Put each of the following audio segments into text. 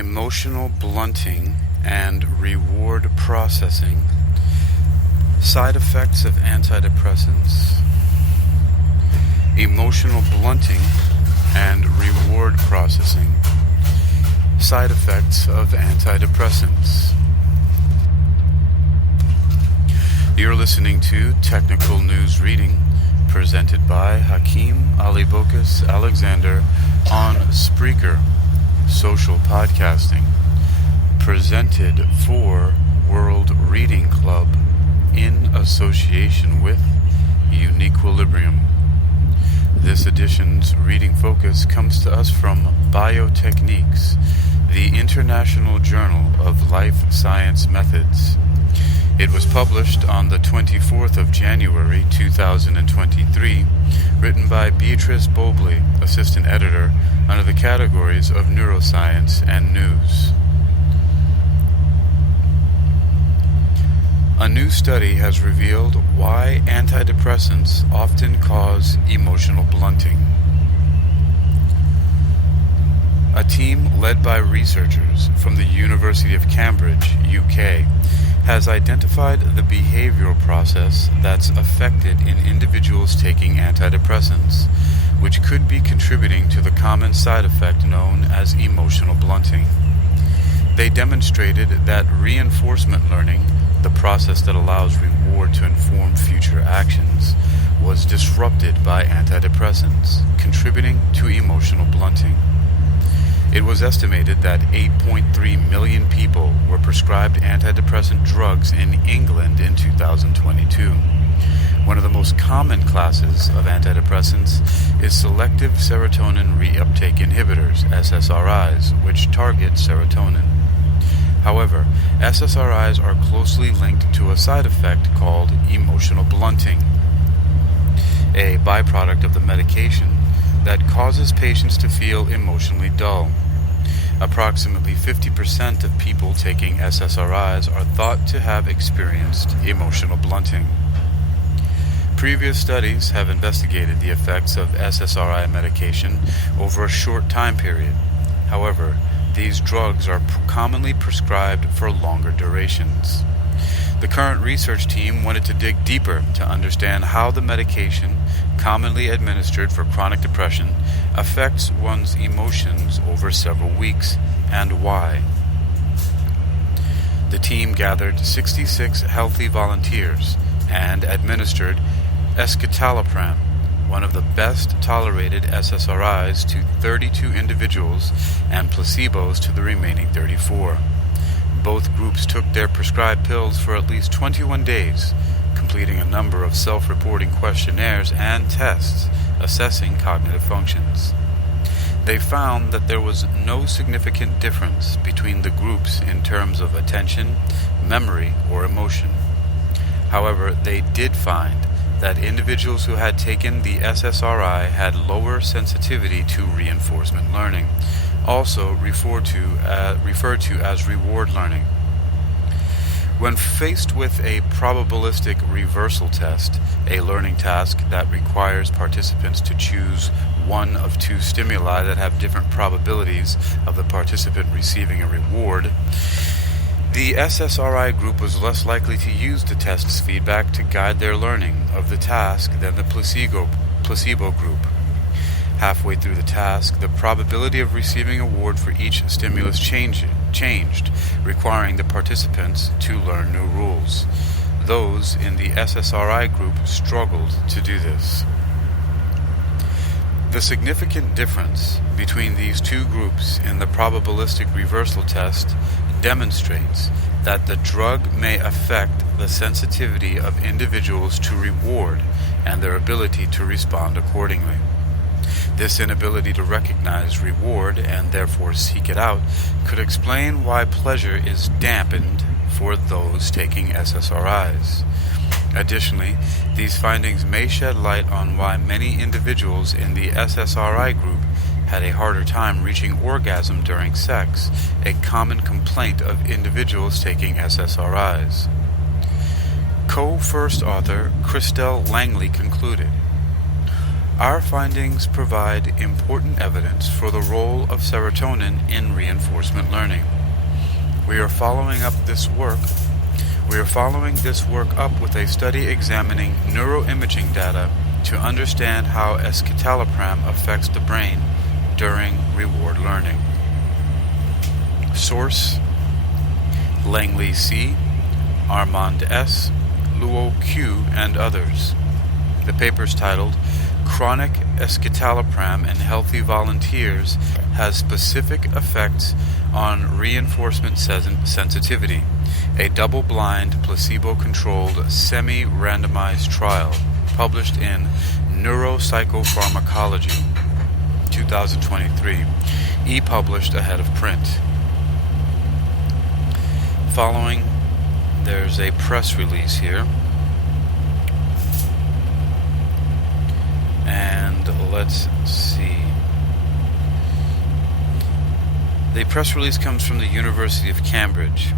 emotional blunting and reward processing. Side effects of antidepressants. Emotional blunting and reward processing. Side effects of antidepressants. You're listening to Technical News Reading, presented by Hakeem Alibokas Alexander on Spreaker, social podcasting, presented for World Reading Club in association with Uniquilibrium. This edition's reading focus comes to us from Biotechniques, the International Journal of Life Science Methods. It was published on the 24th of January 2023, written by Beatrice Bobley, assistant editor, under the categories of neuroscience and news. A new study has revealed why antidepressants often cause emotional blunting. A team led by researchers from the University of Cambridge, UK, has identified the behavioral process that's affected in individuals taking antidepressants, which could be contributing to the common side effect known as emotional blunting. They demonstrated that reinforcement learning, the process that allows reward to inform future actions, was disrupted by antidepressants, contributing to emotional blunting. It was estimated that 8.3 million people were prescribed antidepressant drugs in England in 2022. One of the most common classes of antidepressants is selective serotonin reuptake inhibitors, SSRIs, which target serotonin. However, SSRIs are closely linked to a side effect called emotional blunting, a byproduct of the medication that causes patients to feel emotionally dull. Approximately 50% of people taking SSRIs are thought to have experienced emotional blunting. Previous studies have investigated the effects of SSRI medication over a short time period. However, these drugs are commonly prescribed for longer durations. The current research team wanted to dig deeper to understand how the medication, commonly administered for chronic depression, affects one's emotions over several weeks, and why. The team gathered 66 healthy volunteers and administered escitalopram, one of the best tolerated SSRIs, to 32 individuals and placebos to the remaining 34. Both groups took their prescribed pills for at least 21 days, completing a number of self-reporting questionnaires and tests assessing cognitive functions. They found that there was no significant difference between the groups in terms of attention, memory, or emotion. However, they did find that individuals who had taken the SSRI had lower sensitivity to reinforcement learning, also referred to as reward learning. When faced with a probabilistic reversal test, a learning task that requires participants to choose one of two stimuli that have different probabilities of the participant receiving a reward, the SSRI group was less likely to use the test's feedback to guide their learning of the task than the placebo group. Halfway through the task, the probability of receiving a reward for each stimulus changed, requiring the participants to learn new rules. Those in the SSRI group struggled to do this. The significant difference between these two groups in the probabilistic reversal test demonstrates that the drug may affect the sensitivity of individuals to reward and their ability to respond accordingly. This inability to recognize reward and therefore seek it out could explain why pleasure is dampened for those taking SSRIs. Additionally, these findings may shed light on why many individuals in the SSRI group had a harder time reaching orgasm during sex, a common complaint of individuals taking SSRIs. Co-first author Christelle Langley concluded, Our findings provide important evidence for the role of serotonin in reinforcement learning. We are following this work up with a study examining neuroimaging data to understand how escitalopram affects the brain during reward learning. Source: Langley C., Armand S., Luo Q., and others. The paper is titled "Chronic Escitalopram in Healthy Volunteers Has Specific Effects on Reinforcement Sensitivity, a double-blind, placebo-controlled, semi-randomized trial," published in Neuropsychopharmacology, 2023, e-published ahead of print. Following, there's a press release here. And let's see. The press release comes from the University of Cambridge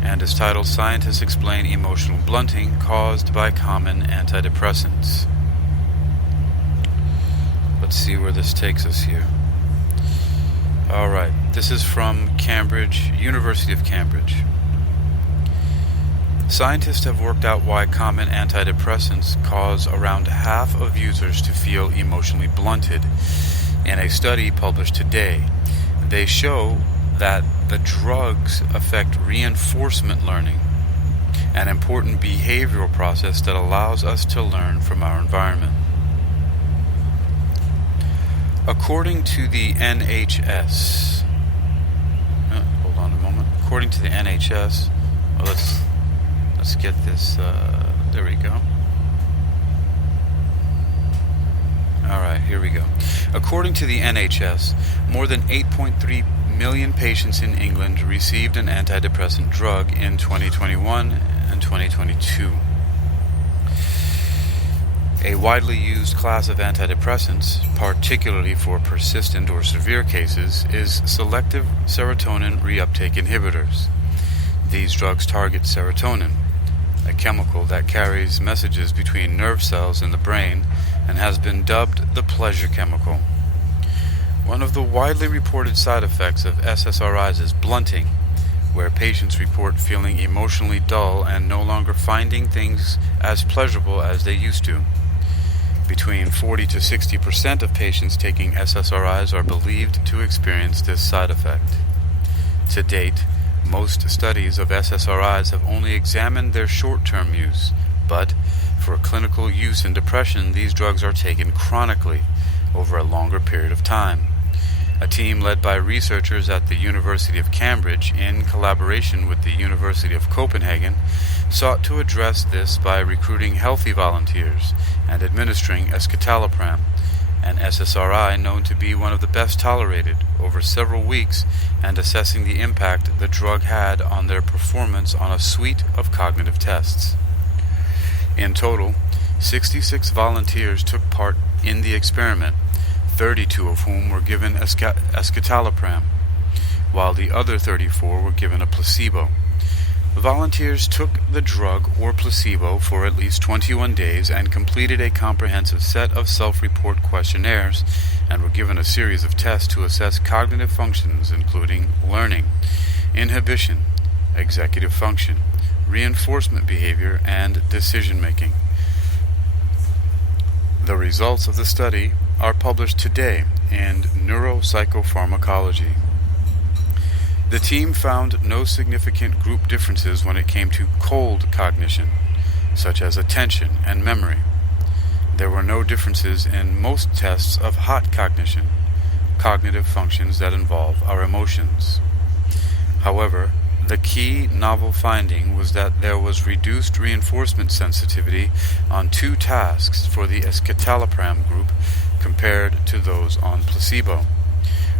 and is titled "Scientists Explain Emotional Blunting Caused by Common Antidepressants." Let's see where this takes us here. Alright, this is from Cambridge, University of Cambridge. Scientists have worked out why common antidepressants cause around half of users to feel emotionally blunted. In a study published today, they show that the drugs affect reinforcement learning, an important behavioral process that allows us to learn from our environment. According to the NHS, hold on a moment. According to the NHS, let's get this, there we go. Alright, here we go. According to the NHS, more than 8.3 million patients in England received an antidepressant drug in 2021 and 2022. A widely used class of antidepressants, particularly for persistent or severe cases, is selective serotonin reuptake inhibitors. These drugs target serotonin, a chemical that carries messages between nerve cells in the brain and has been dubbed the pleasure chemical. One of the widely reported side effects of SSRIs is blunting, where patients report feeling emotionally dull and no longer finding things as pleasurable as they used to. Between 40 to 60% of patients taking SSRIs are believed to experience this side effect. To date, most studies of SSRIs have only examined their short-term use, but for clinical use in depression, these drugs are taken chronically over a longer period of time. A team led by researchers at the University of Cambridge, in collaboration with the University of Copenhagen, sought to address this by recruiting healthy volunteers and administering escitalopram, an SSRI known to be one of the best tolerated, over several weeks, and assessing the impact the drug had on their performance on a suite of cognitive tests. In total, 66 volunteers took part in the experiment, 32 of whom were given escitalopram, while the other 34 were given a placebo. The volunteers took the drug or placebo for at least 21 days and completed a comprehensive set of self-report questionnaires and were given a series of tests to assess cognitive functions including learning, inhibition, executive function, reinforcement behavior, and decision-making. The results of the study are published today in Neuropsychopharmacology. The team found no significant group differences when it came to cold cognition, such as attention and memory. There were no differences in most tests of hot cognition, cognitive functions that involve our emotions. However, the key novel finding was that there was reduced reinforcement sensitivity on 2 tasks for the escitalopram group compared to those on placebo.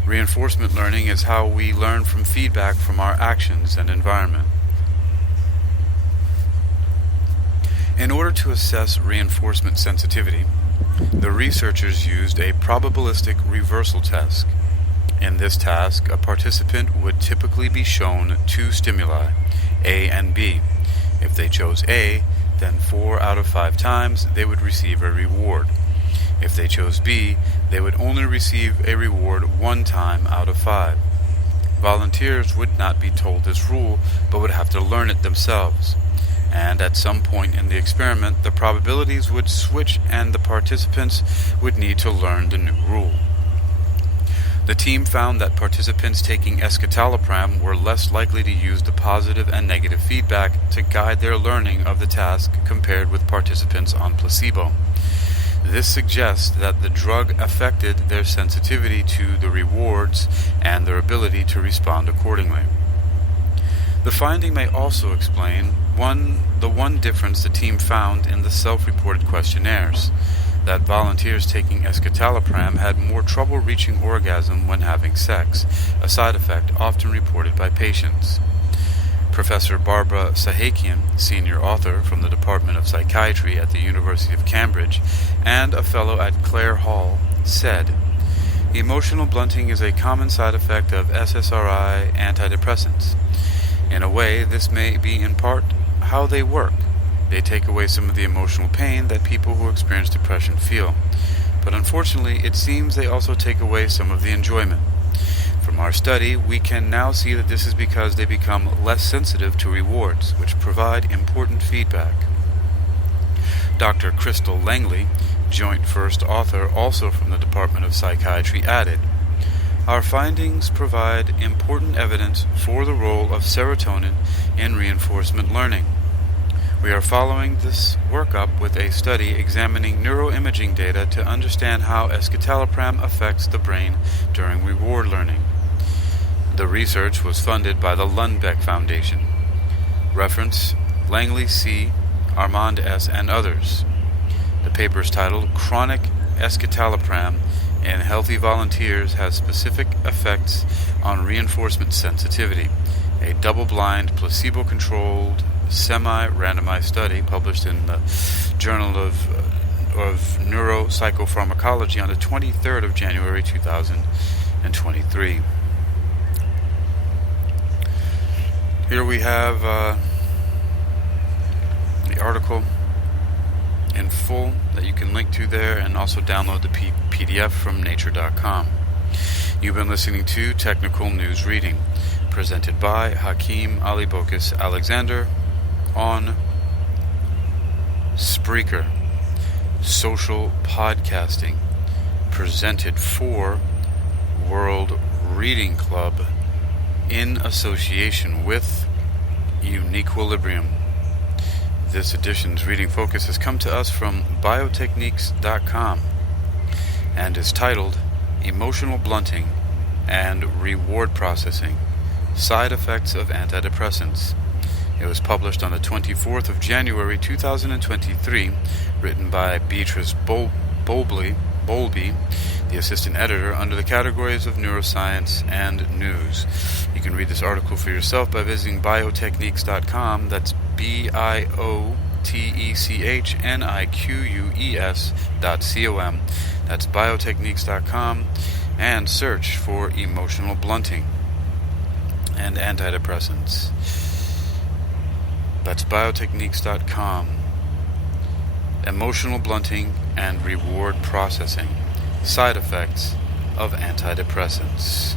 Reinforcement learning is how we learn from feedback from our actions and environment. In order to assess reinforcement sensitivity, the researchers used a probabilistic reversal task. In this task, a participant would typically be shown 2 stimuli, A and B. If they chose A, then 4 out of 5 times they would receive a reward. If they chose B, they would only receive a reward 1 time out of 5. Volunteers would not be told this rule, but would have to learn it themselves. And at some point in the experiment, the probabilities would switch and the participants would need to learn the new rule. The team found that participants taking escitalopram were less likely to use the positive and negative feedback to guide their learning of the task compared with participants on placebo. This suggests that the drug affected their sensitivity to the rewards and their ability to respond accordingly. The finding may also explain the one difference the team found in the self-reported questionnaires, that volunteers taking escitalopram had more trouble reaching orgasm when having sex, a side effect often reported by patients. Professor Barbara Sahakian, senior author from the Department of Psychiatry at the University of Cambridge and a fellow at Clare Hall, said, "Emotional blunting is a common side effect of SSRI antidepressants. In a way, this may be in part how they work. They take away some of the emotional pain that people who experience depression feel. But unfortunately, it seems they also take away some of the enjoyment. From our study, we can now see that this is because they become less sensitive to rewards, which provide important feedback." Dr. Crystal Langley, joint first author also from the Department of Psychiatry, added, "Our findings provide important evidence for the role of serotonin in reinforcement learning. We are following this work up with a study examining neuroimaging data to understand how escitalopram affects the brain during reward learning. The research was funded by the Lundbeck Foundation. Reference: Langley C., Armand S., and others. The paper is titled Chronic Escitalopram in Healthy Volunteers Has Specific Effects on Reinforcement Sensitivity, a double-blind, placebo-controlled, semi-randomized study published in the Journal of Neuropsychopharmacology on the 23rd of January 2023. Here we have the article in full that you can link to there, and also download the PDF from nature.com. You've been listening to Technical News Reading, presented by Hakeem Ali Bokus Alexander on Spreaker, social podcasting, presented for World Reading Club in association with Uniquilibrium. This edition's reading focus has come to us from biotechniques.com and is titled Emotional Blunting and Reward Processing, Side Effects of Antidepressants. It was published on the 24th of January 2023, written by Beatrice Bowlby, the assistant editor, under the categories of neuroscience and news. You can read this article for yourself by visiting biotechniques.com. That's biotechniques.com. That's biotechniques.com, and search for emotional blunting and antidepressants. That's biotechniques.com. Emotional blunting and reward processing. Side effects of antidepressants.